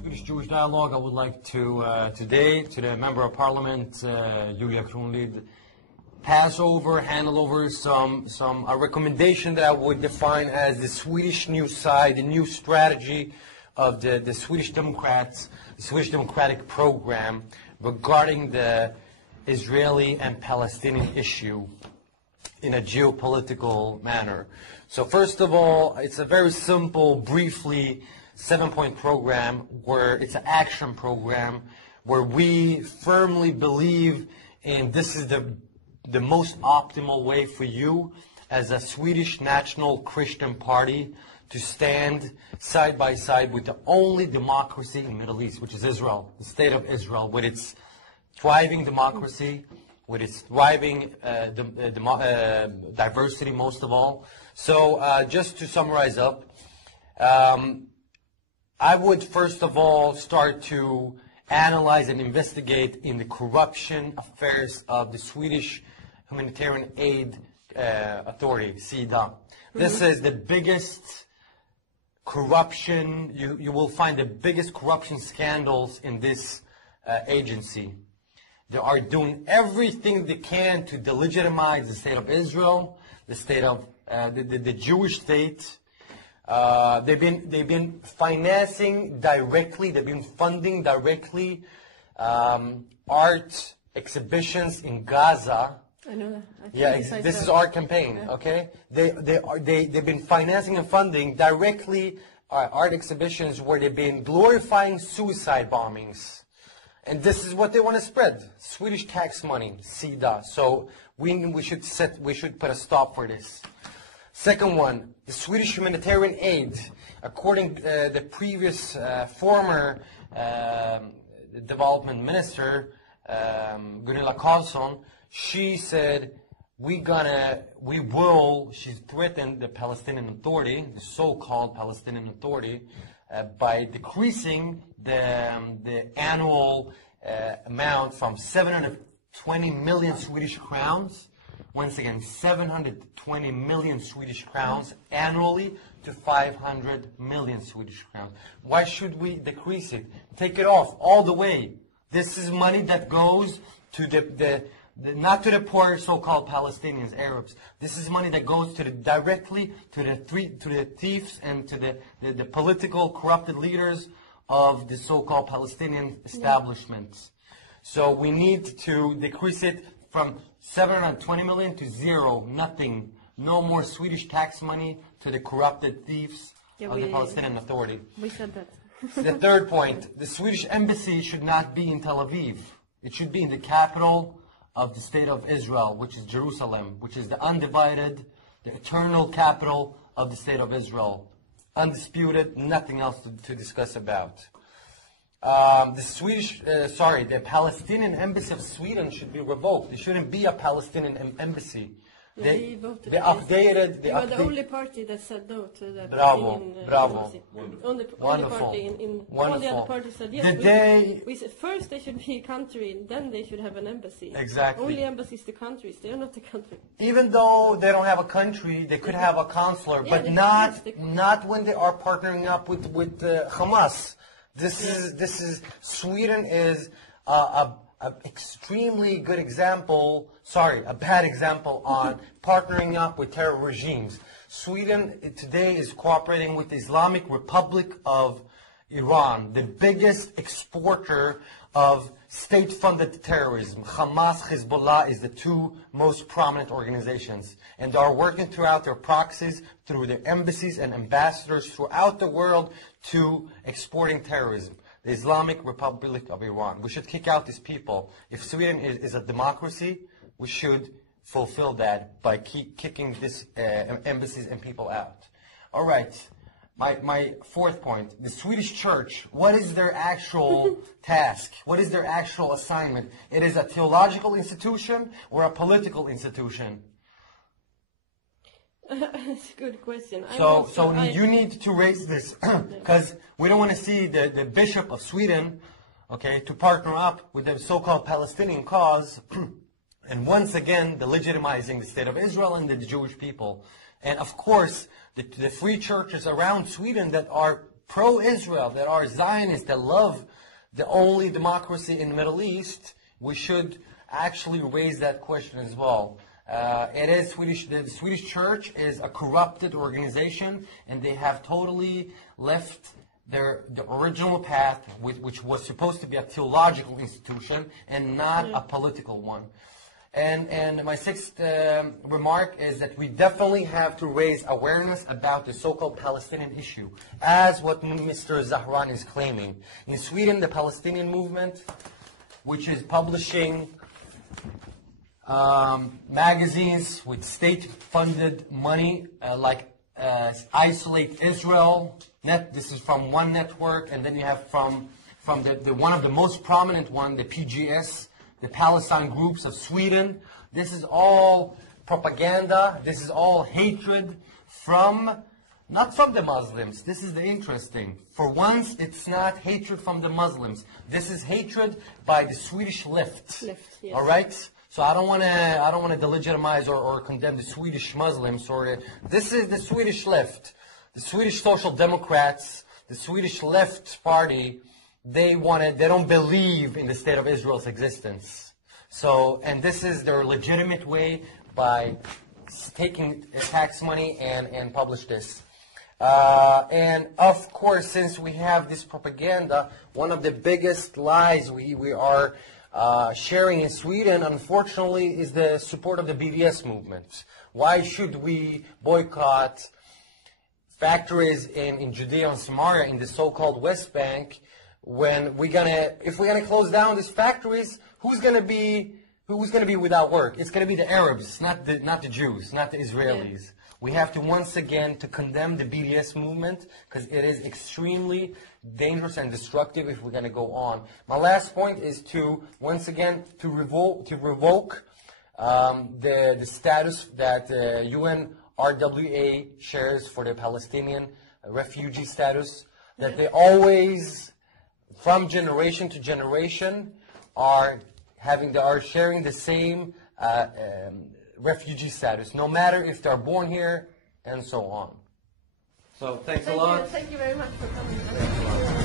Swedish-Jewish dialogue. I would like to today, to the Member of Parliament, Julia Kronlid, hand over a recommendation that I would define as the Swedish new side, the new strategy of the Swedish Democrats, the Swedish Democratic program regarding the Israeli and Palestinian issue in a geopolitical manner. So first of all, it's a very simple, briefly, 7-point program where it's an action program where we firmly believe in this is the most optimal way for you as a Swedish National Christian Party to stand side by side with the only democracy in the Middle East, which is Israel, the state of Israel, with its thriving democracy, with its thriving diversity most of all. So just to summarize up, I would first of all start to analyze and investigate in the corruption affairs of the Swedish Humanitarian Aid Authority, SIDA. This is the biggest corruption, you will find the biggest corruption scandals in this agency. They are doing everything they can to delegitimize the state of Israel, the state of the Jewish state. They've been financing directly. They've been funding directly art exhibitions in Gaza. I know that. This is our campaign. Yeah. Okay, they've been financing and funding directly art exhibitions where they've been glorifying suicide bombings. And this is what they want to spread: Swedish tax money, SIDA. So we should put a stop for this. Second one, the Swedish humanitarian aid. According to the previous former development minister, Gunilla Carlsson, she said she threatened the Palestinian Authority, the so-called Palestinian Authority, by decreasing the annual amount from 720 million Swedish crowns, once again 720 million Swedish crowns annually, to 500 million Swedish crowns. Why should we decrease it? Take it off all the way. This is money that goes to not to the poor so-called Palestinians, Arabs. This is money that goes directly to the thieves and to the political corrupted leaders of the so-called Palestinian establishments. So we need to decrease it from 720 million to zero, nothing. No more Swedish tax money to the corrupted thieves of the Palestinian Authority. We said that. The third point, the Swedish embassy should not be in Tel Aviv. It should be in the capital of the state of Israel, which is Jerusalem, which is the undivided, the eternal capital of the state of Israel. Undisputed, nothing else to discuss about. The Palestinian embassy of Sweden should be revoked. There shouldn't be a Palestinian embassy. They updated. You are the only party that said no to the Bravo. Only party in all the other parties said yes. We said first they should be a country, and then they should have an embassy. Exactly. Only embassies to countries. They are not a country. Even though they don't have a country, they could have a consular, but not when they are partnering up with Hamas. Sweden is a extremely good example, a bad example on partnering up with terror regimes. Sweden today is cooperating with the Islamic Republic of Iran, the biggest exporter of state-funded terrorism. Hamas, Hezbollah is the two most prominent organizations. And they are working throughout their proxies, through their embassies and ambassadors throughout the world to exporting terrorism. The Islamic Republic of Iran. We should kick out these people. If Sweden is a democracy, we should fulfill that by kicking these embassies and people out. All right. My fourth point, the Swedish church, what is their actual task? What is their actual assignment? It is a theological institution or a political institution? That's a good question. You need to raise this because we don't want to see the Bishop of Sweden, to partner up with the so-called Palestinian cause and once again legitimizing the state of Israel and the Jewish people. And of course, the free churches around Sweden that are pro-Israel, that are Zionists, that love the only democracy in the Middle East, we should actually raise that question as well. It is Swedish. The Swedish church is a corrupted organization, and they have totally left the original path, which was supposed to be a theological institution and not a political one. And my sixth remark is that we definitely have to raise awareness about the so-called Palestinian issue, as what Mr. Zahran is claiming. In Sweden, the Palestinian movement, which is publishing magazines with state-funded money, like Isolate Israel. This is from one network, and then you have from the one of the most prominent one, the PGS, the Palestine Groups of Sweden. This is all propaganda. This is all hatred not from the Muslims. This is the interesting. For once, it's not hatred from the Muslims. This is hatred by the Swedish left. Yes. All right. So I don't want to delegitimize or condemn the Swedish Muslims. This is the Swedish left, the Swedish Social Democrats, the Swedish Left Party. They don't believe in the state of Israel's existence. So, and this is their legitimate way by taking tax money and publish this. And of course, since we have this propaganda, one of the biggest lies we are sharing in Sweden, unfortunately, is the support of the BDS movement. Why should we boycott factories in Judea and Samaria in the so-called West Bank? If we're gonna close down these factories, who's gonna be without work? It's gonna be the Arabs, not the Jews, not the Israelis. Yeah. We have to once again to condemn the BDS movement, because it is extremely dangerous and destructive if we're gonna go on. My last point is to once again to revoke the status that UNRWA shares for the Palestinian refugee status, that they always, from generation to generation, are sharing the same refugee status, no matter if they're born here, and so on. So thank you a lot. Thank you very much for coming.